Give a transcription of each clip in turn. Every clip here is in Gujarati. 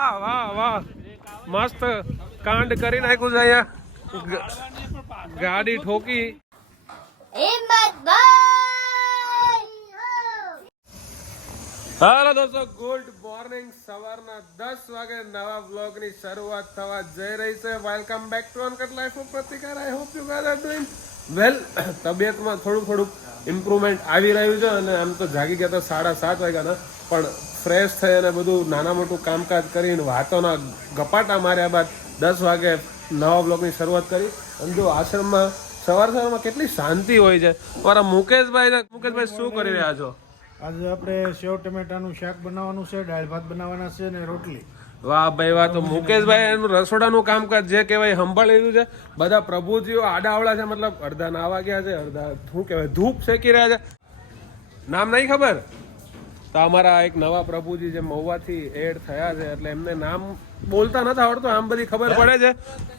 વાહ વાહ વાહ મસ્ત કાંડ કરી નાખ્યું છે અહીંયા ગાડી ઠોકી હાલો દોસ્તો ગુડ મોર્નિંગ સવારના 10 વાગે નવા બ્લોગ ની શરૂઆત થવા જઈ રહી છે welcome back to uncut life of Pratikar I hope you guys are doing well તબિયતમાં થોડું ઇમ્પ્રુવમેન્ટ આવી રહ્યું છે અને આમ તો જાગી ગયા હતા 7:30 વાગ્યાના પણ ફ્રેશ થઈ અને બધું નાના મોટું કામકાજ કરીને વાતોના ગપાટા માર્યા બાદ 10 વાગે નવા બ્લોગની શરૂઆત કરી અને જો આશ્રમમાં સવારમાં કેટલી શાંતિ હોય છે મારા મુકેશભાઈ શું કરી રહ્યા છો? આજે આપણે સેવ ટમેટાનું શાક બનાવવાનું છે, દાળ ભાત બનાવવાના છે ને રોટલી. વાહ ભાઈ વાહ. તો મુકેશભાઈ એનું રસોડાનું કામકાજ જે કહેવાય સંભાળી લીધું છે. બધા પ્રભુજીઓ આડાવડા છે, મતલબ અડધા નાવા ગયા છે, અડધા શું કહેવાય ધૂપ શેકી રહ્યા છે. નામ નહીં ખબર તો અમારા એક નવા પ્રભુજી જે મહુવાથી એડ થયા છે એટલે એમને નામ બોલતા નથી આવડતું, આમ બધી ખબર પડે છે.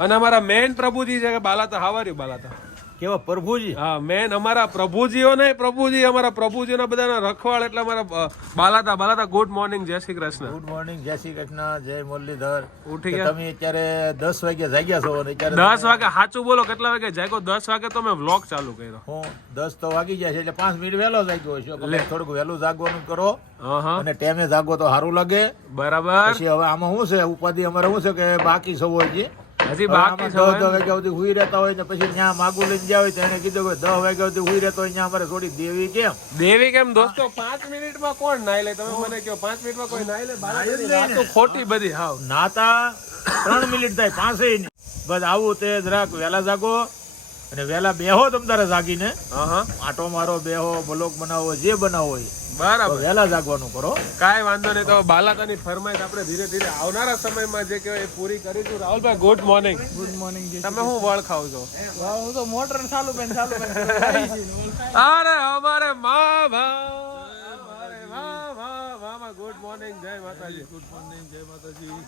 અને અમારા મેન પ્રભુજી છે કે બાલાતા હાવાર્યું બાલાતા કેવા પ્રભુજી? હા મેન અમારા પ્રભુજીઓ ને પ્રભુજી અમારા પ્રભુજીઓના બધાના રખવાળ એટલે અમારા બાલાતા ગુડ મોર્નિંગ જય શ્રી કૃષ્ણ. ગુડ મોર્નિંગ જય શ્રી કૃષ્ણ જય મુરલીધર. ઉઠી ગયા તમે અત્યારે 10 વાગે જાગ્યા છો અને અત્યારે 10 વાગે સાચું બોલો કેટલા વાગે જાગ્યો? 10 વાગે તો મેં વ્લોગ ચાલુ કર્યો. હું 10 તો વાગી ગયા છે એટલે 5 મિનિટ વહેલો જાગ્યો છે. થોડુંક વહેલું જાગવાનું કરો અને ટાઈમે જાગો તો સારું લાગે. બરાબર. પછી હવે આમાં શું છે ઉપાધિ અમારે શું છે કે બાકી સૌ હોય છે હજી બાકી 10 વાગ્યા સુધી હુઈ રહેતા હોય ને પછી ત્યાં માગું લઈને ગયા હોય તો એને કીધું કે 10 વાગ્યા સુધી હુઈ રહેતો હોય ત્યાં અમારે થોડી દેવી કેમ દોસ્તો? 5 મિનિટમાં કોણ નાઈ લે? તમે મને કહો 5 મિનિટમાં કોઈ નાઈ લે? તો ખોટી બધી હાવ નાતા 3 મિનિટ થાય 5 નહીં. બસ આવું તે જરાક વહેલા જાગો અને વહેલા બેહો તમ તારે જાગીને આટો મારો બેહો બ્લોગ બનાવો જે બનાવો હોય બરાબર વહેલા જાગવાનું કરો. કાંઈ વાંધો નહીં. તો બાલાતાની ફરમાઈશ આપણે ધીરે ધીરે આવનારા સમયમાં જે કહેવાય એ પૂરી કરીશું. રાહુલભાઈ ગુડ મોર્નિંગ. Good morning. તમે શું વળ ખાવ છો? હું તો મોટર ચાલુ અરે અમારે મામા ગુડ મોર્નિંગ જય માતાજી. ગુડ મોર્નિંગ જય માતાજી.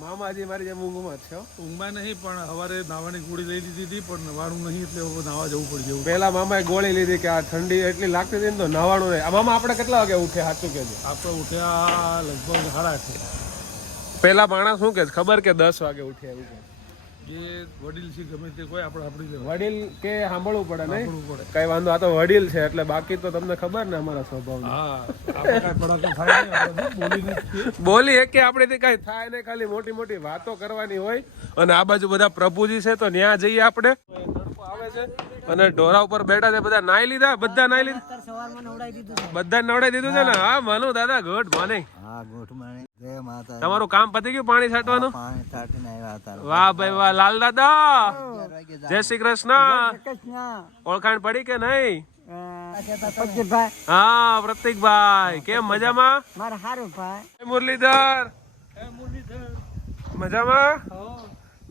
મામાજી મારી જેમ ઊંઘમાં જ છે. ઊંઘમાં નહીં પણ સવારે નાવાની ગોળી લઈ લીધી હતી પણ નવાનું નહીં એટલે હવે નાવા જવું પડશે. પેલા મામાએ ગોળી લીધી કે આ ઠંડી એટલી લાગતી હતી ને તો નવાનું નહીં. મામા આપણે કેટલા વાગે ઉઠે સાચું કહેજો? આપણે ઉઠ્યા લગભગ 8:30. પેલા માણસ શું કે ખબર કે 10 વાગે ઉઠે એવું કે જે વડીલ છે ગમે તે કોઈ આપણે આપણી વડીલ કે સાંભળવું પડે નહીં? પડે. કઈ વાંધો, આ તો વડીલ છે એટલે બાકી તો તમને ખબર ને અમારા સ્વભાવ. હા આપણે કાંઈ પડાતો થાય નહીં, આપણે બોલીને જ છીએ. બોલી એક કે આપણેથી કઈ થાય નહીં, ખાલી મોટી મોટી વાતો કરવાની હોય. અને આ બાજુ બધા પ્રભુજી છે તો ત્યાં જઈએ આપણે. તડકો આવે છે અને ઢોરા ઉપર બેઠા છે. બધા નાઈ લીધા? બધા નાઈ લીધા? બધા નવડાવી દીધું છે ને? હા મનુ દાદા ગુડ મોર્નિંગ. તમારું કામ પતી ગયું પાણી છાંટવાનું? વાહ ભાઈ વાહ. લાલ દાદા જય શ્રી કૃષ્ણ. ઓળખાણ પડી કે નહીં? હા પ્રતિકભાઈ કેમ મજામાં? મુરલીધર મજામાં?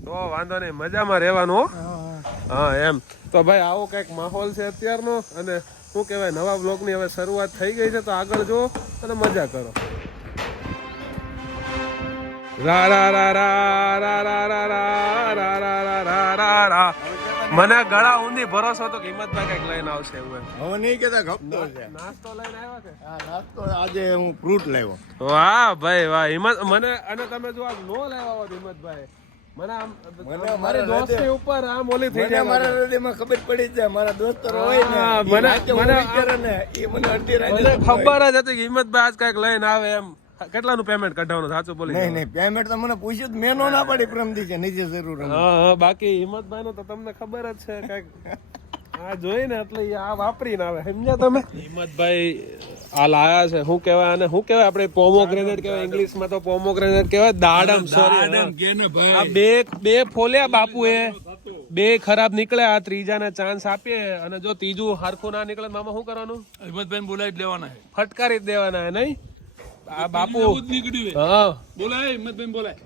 તો વાંધો નહીં, મજામાં રહેવાનું. હા એમ તો ભાઈ આવો કઈક માહોલ છે અત્યારનો. અને શું કહેવાય નવા બ્લોગની હવે શરૂઆત થઈ ગઈ છે તો આગળ જો અને મજા કરો. રા રા રા રા રા રા રા રા રા રા રા રા. મને ગળા ઊંધી ભરોસો હતો કે હિંમતભાઈ કઈક લઈને આવશે એવું. હવે નહીં કેતા ગપતો છે. નાસ્તો લઈને આવ્યા છે? હા નાસ્તો આજે હું ફ્રૂટ લાવ્યો. વાહ ભાઈ વાહ. હિંમત મને અને તમે જો આજ નો લાવ્યા હોત હિંમતભાઈ મને આમ મારી દોસ્તી ઉપર આમ ઓલી થઈ જાય. મારા હૃદયમાં ખબર પડી જાય મારા દોસ્તરો હોય ને મને એ મને અડધી રાતે ખબર જ હતી કે હિંમતભાઈ આજ કઈક લઈને આવે એમ. કેટલાનું પેમેન્ટ કઢાવવાનું સાચું બોલી? નહીં પેમેન્ટ તો મને પૂછ્યું મેં નો ના પડી પ્રમદી છે નીચે જરૂર. હા બાકી હિંમતભાઈ નું તો તમને ખબર જ છે કઈક આ જોઈને એટલે આ વાપરીને આવે સમજ્યા તમે? હિંમતભાઈ આ લાયા છે શું કહેવાય અને શું કહેવાય આપણે પોમોગ્રેનેટ કહેવાય ઇંગ્લિશમાં તો પોમોગ્રેનેટ કહેવાય. દાડમ સોરી આ બે ફોલ્યા બાપુએ, બે ખરાબ નીકળ્યા. આ ત્રીજાને ચાન્સ આપીએ અને જો ત્રીજું હરખું ના નીકળે મામા શું કરવાનું? હિંમતભાઈ બોલાવી જ લેવાના છે, ફટકારી જ દેવાના હે નહીં? આ બાપુ નીકળ્યું હા બોલાય હિંમતભાઈ બોલાય.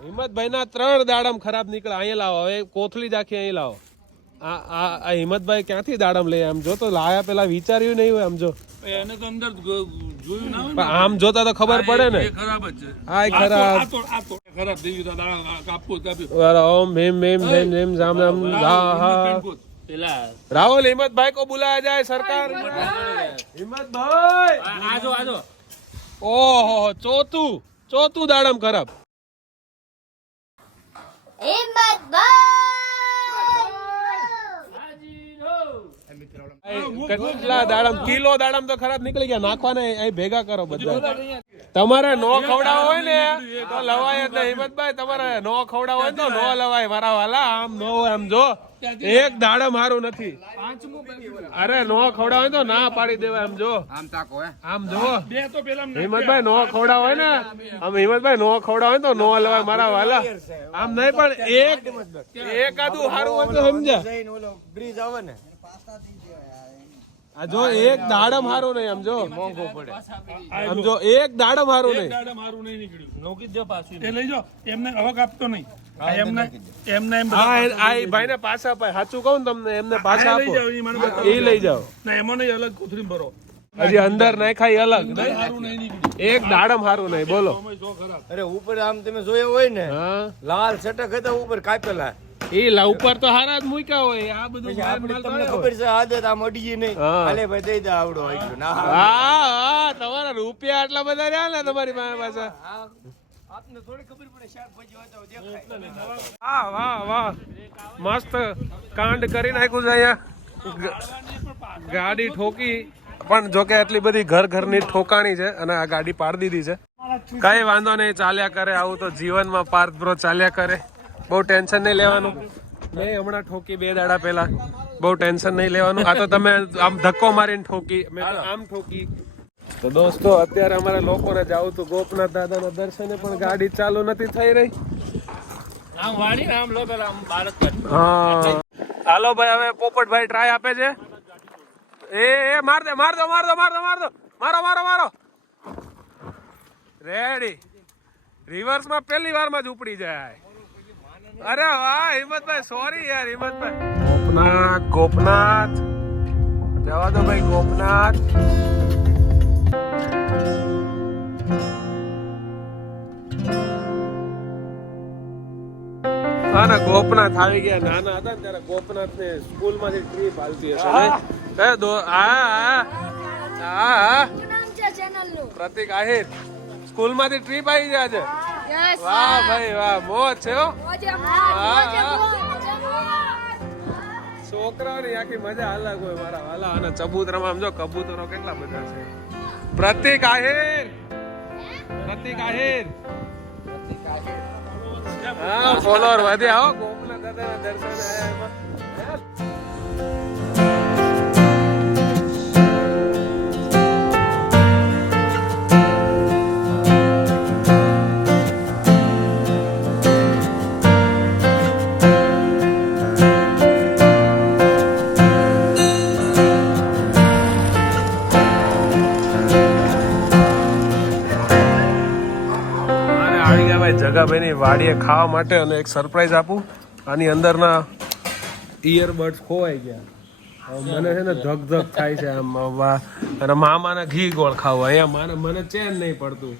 હિંમતભાઈ ના 3 દાડમ ખરાબ નીકળ્યા. અહીંયા લાવો હવે કોથળી જ આખી અહીં લાવો. આ હિંમતભાઈ ક્યાંથી દાડમ લે? આમ જો તો લાયા પેલા વિચાર્યું નહીં હોય. આમ જો એને તો અંદર જોયું ના હોય. આમ જોતા તો ખબર પડે ને. ખરાબ જ છે. હા ખરાબ ખરાબ થઈ ગયું. દાડા કાપ્યું. ઓમ ભીમ ભીમ ભીમ ભીમ જામ જામ હા. राहुल हिम्मत भाई को बुलाया जाए सरकार. हिम्मत भाई आजो आजो ઓહો ચોથું દાડમ ખરાબ. કેટલા દાડમ કિલો દાડમ તો ખરાબ નીકળી ગયા. નાખવાને અહીં ભેગા કરો બધા. તમારે નો ખવડાવ હોય ને તો લવાય જ નહીં. હિંમતભાઈ તમારે નો ખવડાવ હોય તો નો લવાય મારા વાલા. આમ નો હોય આમ જો એક દાડમ હારું નથી. અરે નો ખવડાવ હોય તો ના પાડી દેવાય. આમ જો આમ જો હિંમતભાઈ નો ખવડાવ હોય ને આમ હિંમતભાઈ નો ખવડાવ હોય તો નો લવાય મારા વાલા. આમ નહીં પણ એક આદું હારું હોય તો સમજ્યા. આ જો એક દાડમ હારું નહીં. આમ જો મોંઘો પડે. આમ જો એક દાડમ હારું નહીં. નોકી જો પાછું એ લઈ જાઓ. એમને હવક આપતો નહીં. એમને ભાઈ ને પાછા અપાય. સાચું કહું ને તમને એમને પાછા આપો. એ લઈ જાઓ. ના એમાં નહીં અલગ કોથળી ભરો. હજી અંદર નાખાય અલગ. એક દાડમ હારું નહીં. બોલો. અરે ઉપર આમ તમે જોયો હોય ને લાલ છટક હતા ઉપર કાપેલા. એ ઉપર તો હારા જ મૂક્યા હોય. આ બધું તમને ખબર છે આદત આમ અડીએ નહીં. હાલે ભાઈ દઈ દે આવડો હોય ના. હા તમારા રૂપિયા આટલા બધા રહ્યા ને તમારી પાસે. આપને થોડી ખબર પડે શાકભાજી વાતો દેખાય. વાહ વાહ વાહ મસ્ત કાંડ કરી નાખ્યું છે અહીંયા. ગાડી ઠોકી પણ જોકે એટલી બધી ઘરની ઠોકાણી છે અને આ ગાડી પાડી દીધી છે. કઈ વાંધો નહીં ચાલ્યા કરે. આવું તો જીવનમાં પાર્થ બ્રો ચાલ્યા કરે. બહુ ટેન્શન નહીં લેવાનું. મેં હમણાં ઠોકી 2 દાડા પહેલા. બહુ ટેન્શન નહીં લેવાનું. આ તો તમે આમ ધક્કો મારીને ઠોકી. મેં તો આમ ઠોકી. તો દોસ્તો અત્યારે અમારે લોકોને જવું હતું ગોપનાથ દાદાના દર્શને પણ ગાડી ચાલુ નથી થઈ રહી. હા હાલો ભાઈ હવે પોપટભાઈ ટ્રાય આપે છે. એ માર દો મારો રેડી. રિવર્સમાં પહેલી વારમાં જ ઉપડી જાય. અરે વાહ હિંમતભાઈ. સોરી યાર હિંમતભાઈ. ગોપનાથ જવા દો ભાઈ. ગોપનાથ ના ગોપનાથ આવી ગયા. નાના હતા ને ત્યારે ગોપનાથ ને સ્કૂલ માંથી ટ્રીપ હાલતી હશે. પ્રતિક આહિર સ્કૂલ માંથી ટ્રીપ આવી ગયા છે. વાહ ભાઈ વાહ મોજ છે. છોકરાઓની આખી મજા અલગ હોય મારા વાલા. અને ચબૂતરામાં આમ જો કબૂતરો કેટલા બધા છે. પ્રતિક આહિર હા ફોલોઅર વધ્યા હો. ગોપનાથ દાદાના દર્શન આયા એમાં. જગાભાઈની વાડીએ ખાવા માટે અને એક સરપ્રાઈઝ આપું. આની અંદરના ઇયરબડ્સ ખોવાઈ ગયા. મને છે ને ધક થાય છે આમ. અને મામાના ઘી ગોળ ખાવા અહીંયા મને ચેન નહીં પડતું.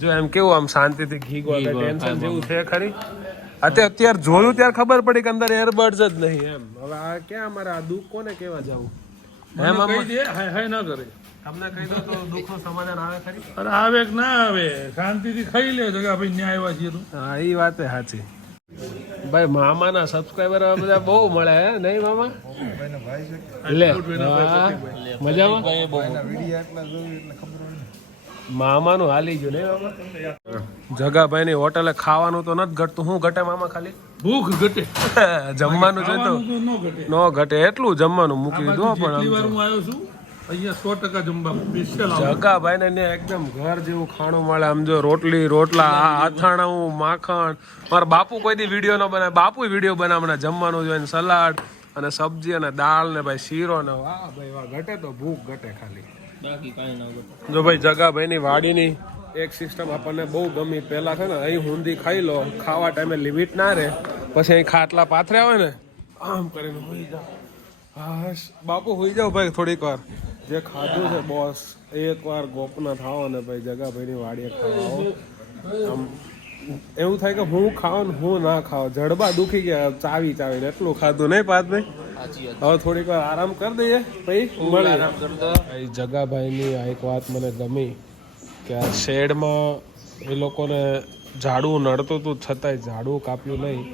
જો એમ કેવું આમ શાંતિથી ઘી ગોળ ટેન્શન જેવું છે ખરી. અત્યારે જોયું ત્યારે ખબર પડી કે અંદર એરબડ્સ જ નહીં એમ. હવે આ ક્યાં અમારે આ દુઃખ કોને કેવા જવું એમ. હાય ના કરે. તમને કહી દો તો દુઃખનું સમાધાન આવે ખરી. અરે આવે કે ના આવે શાંતિથી ખાઈ લે જગા ભાઈ ન્યાય આવ્યા છીએ. હા એ વાત સાચી. ભાઈ મામાના સબસ્ક્રાઇબર બધા બહુ મળે હે નહીં મામા? લે મજામાં. મામાનું હાલી ગયું નહીં મામા? જગાભાઈ ની હોટલે ખાવાનું તો નથી ઘટતું. શું ઘટે મામા? ખાલી ભૂખ ઘટે. જમવાનું છે તો નો ઘટે. એટલું જમવાનું મૂકી દીધું. પણ હું આવ્યો છું અહીંયા 100% જમવા સ્પેશિયલ. જગાભાઈ ને એકદમ ઘર જેવું ખાણું મળે. આમ જો રોટલા અથાણું માખણ. મારા બાપુ કોઈ દી વિડીયો ન બનાવે. બાપુ વિડીયો બનાવે જમવાનું જોઈને. સલાડ અને સબ્જી અને દાળ ને ભાઈ શીરો ને. વાહ ભાઈ વાહ. ઘટે તો ભૂખ ઘટે ખાલી. જો ભાઈ જગાભાઈ ની વાડીની એક સિસ્ટમ આપણને બહુ ગમી. પેલા છે ને અહીં હુંદી ખાઈ લો. ખાવા ટાઈમે લિમિટ ના રહે. પછી અહીં ખાટલા પાથર્યા હોય ને આમ કરીને હોઈ જાવ. હા બાપુ હોઈ જાવ ભાઈ થોડીક વાર. જે ખાધું છે બોસ એક વાર ગોપનાથ આવો ને ભાઈ જગાભાઈની વાડીએ ખાવા આવો. આમ એવું થાય કે હું ખાવ ને હું ના ખાવ. જડબા દુખી ગયા ચાવીને. એટલું ખાધું નહીં પાર્થભાઈ. હવે થોડીક વાર આરામ કરી દઈએ પછી મળીએ. જગાભાઈની આ એક વાત મને ગમી કે આ શેડમાં એ લોકોને ઝાડવું નડતું હતું છતાંય ઝાડવું કાપ્યું નહીં.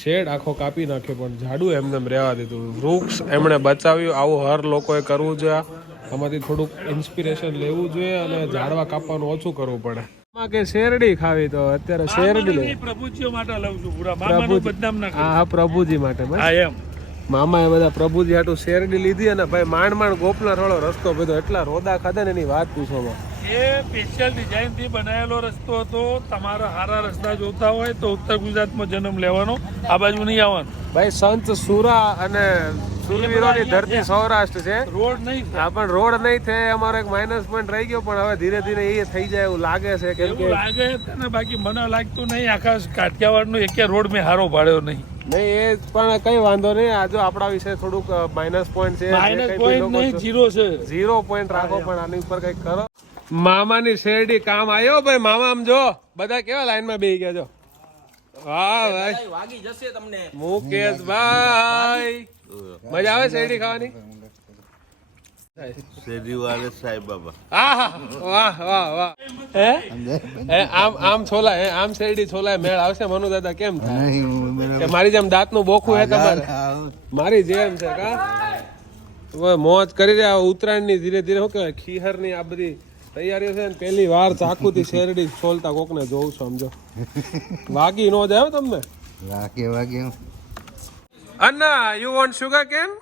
શેડ આખો કાપી નાખ્યો પણ ઝાડવું એમને એમ રહેવા દીધું. વૃક્ષ એમણે બચાવ્યું. આવું હર લોકોએ કરવું જોઈએ. આમાંથી થોડુંક ઇન્સ્પિરેશન લેવું જોઈએ અને ઝાડવા કાપવાનું ઓછું કરવું પડે. કે શેરડી ખાવી તો અત્યારે શેરડી લે. પ્રભુજીઓ માટે લઉં છું પૂરા મામાનું બદનામ ના કરે. હા પ્રભુજી માટે બસ. હા એમ મામાએ બધા પ્રભુજી હાટું શેરડી લીધી અને ભાઈ માંડ ગોપનાર વાળો રસ્તો બધો એટલા રોદા ખાધા ને એની વાત પૂછોમાં. એ સ્પેશિયલ ડિઝાઇન થી બનાવેલો રસ્તો હતો. તમારા સારા રસ્તા જોતા હોય તો ઉત્તર ગુજરાતમાં જન્મ લેવાનો, આ બાજુ નહીં આવવાનું. ભાઈ સંત સુરા અને સુરવીરોની ધરતી સૌરાષ્ટ્ર છે. રોડ નહીં હા પણ રોડ નહીં થાય અમારો એક માઇનસ પોઈન્ટ રહી ગયો પણ હવે ધીરે ધીરે એ થઈ જાય એવું લાગે છે. કેમ કે એવું લાગે છે ને, બાકી મને લાગતું નહીં આખા કાઠિયાવાડનો એક રોડ મેં હારો પાડ્યો નહીં. નહીં એ પણ કઈ વાંધો નહીં. આ જો આપણા વિશે થોડુંક માઇનસ પોઈન્ટ છે. માઇનસ પોઈન્ટ નહીં, 0 છે. 0 પોઈન્ટ રાખો પણ આની ઉપર કઈક કરો. મામાની શેરડી કામ આવ્યો ભાઈ. મામા આમ જો બધા કેવા લાઈનમાં બેહી ગયા જો. વાહ ભાઈ વાગી જશે તમને. મુકેશ ભાઈ મજા આવે શેરડી ખાવાની? શેરડી વાળે સાહેબ બાબા. આહા વાહ વાહ વાહ. હે આમ છોલા હે આમ શેરડી છોલા મેળ આવશે મનુ દાદા? કેમ થાય કે મારી જેમ દાંતનું બોખું હે તમારે? મારી જેમ છે કા? મોજ કરી રહ્યા. ઉત્તરાયણની ધીરે ધીરે શું કહેવાય ખીહરની આ બધી તૈયારીઓ છે ને પહેલી વાર ચાકુથી શેરડી છોલતા કોકને જોઉં છું. સમજો વાગી નો જાય તમને. વાગે Anna, you want sugar cane?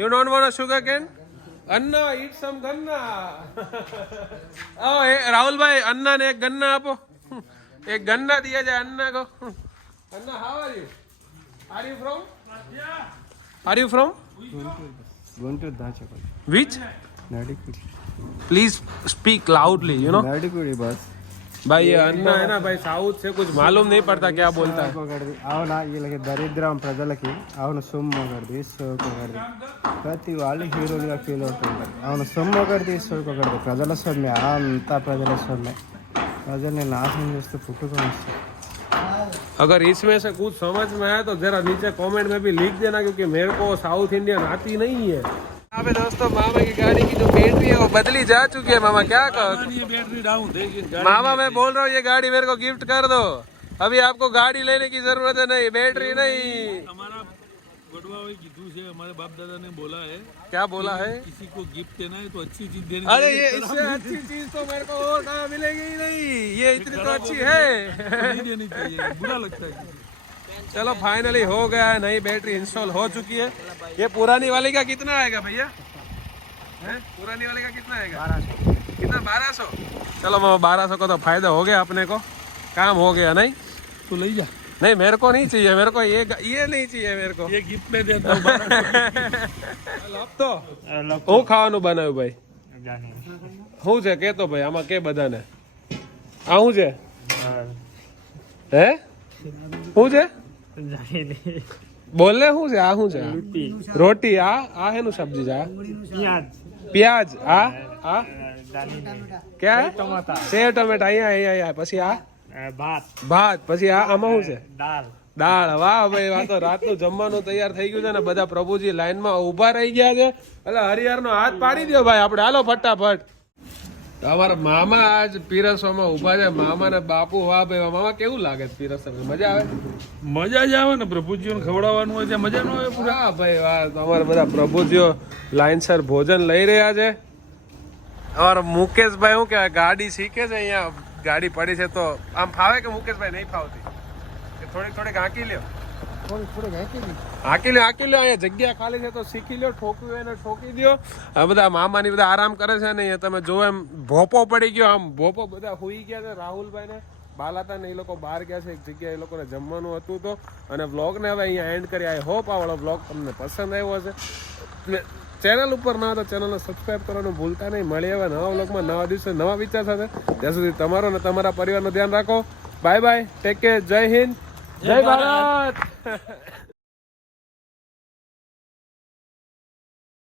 You don't want a sugar cane? Anna, eat some ganna. Oh, hey, Rahul bhai, Anna ने एक गन्ना आपो. एक गन्ना दिया जाए अन्ना को. Anna, how are you? Are you from? Are you from? Guntur Dachakal. Which? Nadikudi. Please speak loudly, you know. Nadikudi बस. भाई ये अन्ना है ना भाई साउथ से कुछ मालूम नहीं पड़ता क्या बोलता है. అవునా వీళ్ళకి దరిద్రం ప్రజలకి అవును సొమ్ము ఒకటిది సోకు ఒకటిది ప్రతి వాళ్ళు హీరోలుగా ఫీల్ అవుతుంటారు. అవును సొమ్ము ఒకటిది సోకు ఒకటిది ప్రజల సొమ్మె అంతా ప్రజల సొమ్మె. ప్రజల్ని నాశనం చేస్తూ పుట్టుకొని వస్తారు. अगर इसमें से कुछ समझ में आया तो जरा नीचे कमेंट में भी लिख देना क्योंकि मेरे को साउथ इंडियन आती नहीं है. यहाँ पे दोस्तों मामा की गाड़ी की जो बैटरी है वो बदली जा चुकी है. मामा क्या कहो? ये बैटरी डाउन देखिए. मामा मैं बोल रहा हूँ ये गाड़ी मेरे को गिफ्ट कर दो. अभी आपको गाड़ी लेने की जरूरत है नहीं, बैटरी नहीं. हमारा वडवा भाई कीधु से हमारे बाप दादा ने बोला है क्या बोला है? किसी को गिफ्ट देना है तो अच्छी चीज देनी अरे चाहिए. ये इससे अच्छी चीज तो मेरे को और कहाँ मिलेगी ही नहीं. ये इतनी तो अच्छी है. नहीं देनी चाहिए, बुरा लगता है. चलो फाइनली हो गया है. नई बैटरी इंस्टॉल हो चुकी है. ये पुरानी वाली का कितना आएगा भैया? हैं? पुरानी वाली का कितना आएगा? 1200. कितना? 1200. चलो मामा 1200 का तो फायदा हो गया अपने को. काम हो गया नहीं? तो ले जा. नहीं मेरे को नहीं चाहिए. मेरे को ये नहीं चाहिए मेरे को. ये गिफ्ट में देता हूँ. अब तो હું ખાવાનું બનાવ્યું ભાઈ? શું છે કેતો ભાઈ? આમાં કે બધાને આ શું છે? હે શું છે? બોલે શું છે? આ શું છે? રોટી. આ હેનું સબ્જી છે? પ્યાજ. આ क्या है? सेव टमेटा. અહીંયા પછી આ ભાત. પછી આમાં શું છે? દાળ. વાહ ભાઈ વાહ. તો રાતનું જમવાનું તૈયાર થઈ ગયું છે ને બધા પ્રભુજી લાઈનમાં ઊભા રહી ગયા છે. એટલે હરિહરનો હાથ પાડી દો ભાઈ આપણે. હાલો ફટાફટ. તો અમારા મામા આજ પીરસવામાં ઊભા છે. મામા ને બાપુ. વાહ ભાઈ વાહ. મામા કેવું લાગે છે પીરસવામાં? મજા આવે? મજા જ આવે ને. પ્રભુજીઓને ખવડાવવાનું હોય ત્યાં મજા ન આવે પૂરા. હા ભાઈ વાહ. તો અમારા બધા પ્રભુજીઓ લાઈનસર ભોજન લઈ રહ્યા છે. અમારા મુકેશભાઈ શું કહેવાય ગાડી શીખે છે. અહીંયા ગાડી પડી છે તો આમ ફાવે કે મુકેશભાઈ નહીં ફાવતી? કે થોડીક હાંકી લ્યો. હાંકી લ્યો. અહીંયા જગ્યા ખાલી છે તો શીખી લ્યો. ઠોકવી હોય ને ઠોકી દો. આ બધા મામાની બધા આરામ કરે છે ને અહીંયા તમે જો એમ ભોપો પડી ગયો. આમ ભોપો બધા હુઈ ગયા છે. રાહુલભાઈ ને બાલાતા ને એ લોકો બહાર ગયા છે એક જગ્યાએ. એ લોકોને જમવાનું હતું તો. અને વ્લોગને હવે અહીંયા એન્ડ કરી. આઈ હોપ આ વાળો વ્લોગ તમને પસંદ આવ્યો હશે. ચેનલ ઉપર ના તો ચેનલને સબસ્ક્રાઇબ કરવાનું ભૂલતા નહીં. મળીએ હવે નવા વ્લોગમાં નવા દિવસે નવા વિચાર સાથે. ત્યાં સુધી તમારો ને તમારા પરિવારનું ધ્યાન રાખો. Bye bye. Take care. જય હિન્દ. જય ભારત.